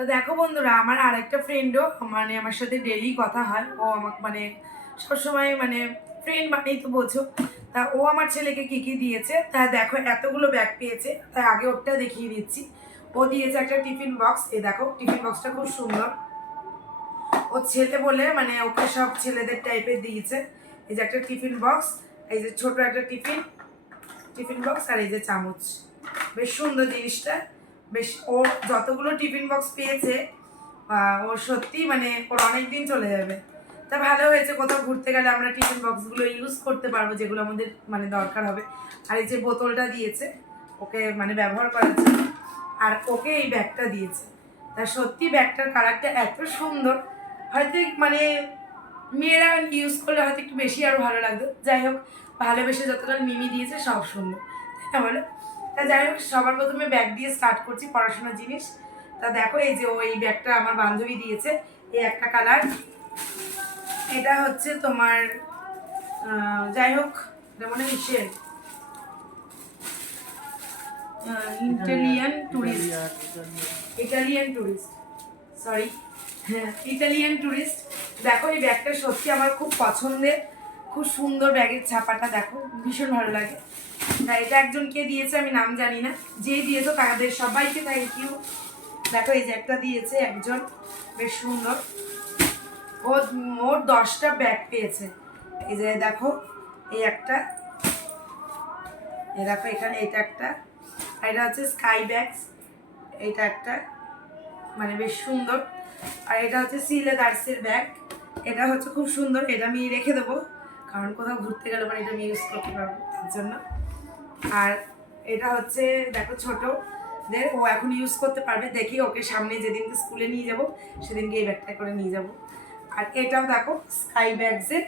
তো দেখো বন্ধুরা, আমার আরেকটা ফ্রেন্ডও মানে আমার সাথে ডেলি কথা হয়। ও আমাকে মানে সবসময় মানে ফ্রেন্ড মানেই তো বোঝো। তা ও আমার ছেলেকে কি কি দিয়েছে, তা দেখো এতগুলো ব্যাগ পেয়েছে। তাই আগে ওরটা দেখিয়ে দিচ্ছি। ও দিয়েছে একটা টিফিন বক্স। এই দেখো টিফিন বক্সটা খুব সুন্দর। ও ছেলে বলে মানে ওকে সব ছেলেদের টাইপের দিয়েছে। এই যে একটা টিফিন বক্স, এই যে ছোট একটা টিফিন বক্স, আর এই যে চামচ। বেশ সুন্দর জিনিসটা। বেশ ওর যতগুলো টিফিন বক্স পেয়েছে ওর সত্যি মানে ওর অনেক দিন চলে যাবে। তা ভালো হয়েছে, কোথাও ঘুরতে গেলে আমরা টিফিন বক্সগুলো ইউজ করতে পারবো, যেগুলো আমাদের মানে দরকার হবে। আর এই যে বোতলটা দিয়েছে ওকে মানে ব্যবহার করার জন্য, আর ওকে এই ব্যাগটা দিয়েছে। তা সত্যি ব্যাগটার কালারটা এত সুন্দর, হয়তো মানে মেয়েরা ইউজ করলে হয়তো একটু বেশি আরও ভালো লাগতো। যাই হোক, ভালোবেসে যতটা মিমি দিয়েছে সব সুন্দর, তাই না বলো? তা যাই হোক, সবার প্রথমে ব্যাগ দিয়ে স্টার্ট করছি, পড়াশোনার জিনিস। তা দেখো এই যে ওই ব্যাগটা আমার বান্ধবী দিয়েছে। এই একটা কালার, এটা হচ্ছে তোমার যাই হোক এটা মনে হয় ইটালিয়ান ট্যুরিস্ট, সরি, হ্যাঁ ইটালিয়ান ট্যুরিস্ট। দেখো এই ব্যাগটা সত্যি আমার খুব পছন্দের, খুব সুন্দর। ব্যাগের ছাপাটা দেখো, ভীষণ ভালো লাগে। তাই এটা একজনকে দিয়েছে, আমি নাম জানি না, যেই দিয়েছো তাদের সবাইকে থ্যাংক ইউ। দেখো এই যে একটা দিয়েছে একজন, বেশ সুন্দর। ও মোট 10টা ব্যাগ পেয়েছে। এই যে দেখো এই একটা, এই দেখো এখানে এটা একটা, আর এটা হচ্ছে স্কাই ব্যাগস, এইটা একটা মানে বেশ সুন্দর। আর এটা হচ্ছে সি লেদার্সের ব্যাগ, এটা হচ্ছে খুব সুন্দর। এটা আমি রেখে দেবো, কারণ কোথাও ঘুরতে গেলে মানে এটা আমি ইউজ করতে পারবো তার জন্য। আর এটা হচ্ছে দেখো ছোটদের, ও এখন ইউজ করতে পারবে। দেখি ওকে সামনে যেদিনকে স্কুলে নিয়ে যাব সেদিনকে এই ব্যাগটা করে নিয়ে যাব। আর এটাও দেখো স্কাই ব্যাগসের,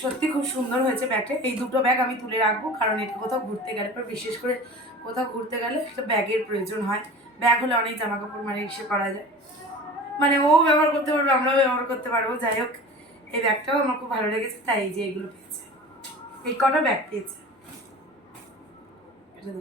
সত্যি খুব সুন্দর হয়েছে ব্যাগটা। এই দুটো ব্যাগ আমি তুলে রাখবো, কারণ এটা কোথাও ঘুরতে গেলে পর, বিশেষ করে কোথাও ঘুরতে গেলে একটা ব্যাগের প্রয়োজন হয়। ব্যাগ হলে অনেক জামা কাপড় মানে ইসে করা যায়, মানে ও ব্যবহার করতে পারবে, আমরাও ব্যবহার করতে পারবো। যাই হোক, এই ব্যাগটাও আমার খুব ভালো লেগেছে, তাই এই যে এগুলো পেয়েছে, এই কটা ব্যাগ পেয়েছে। এটা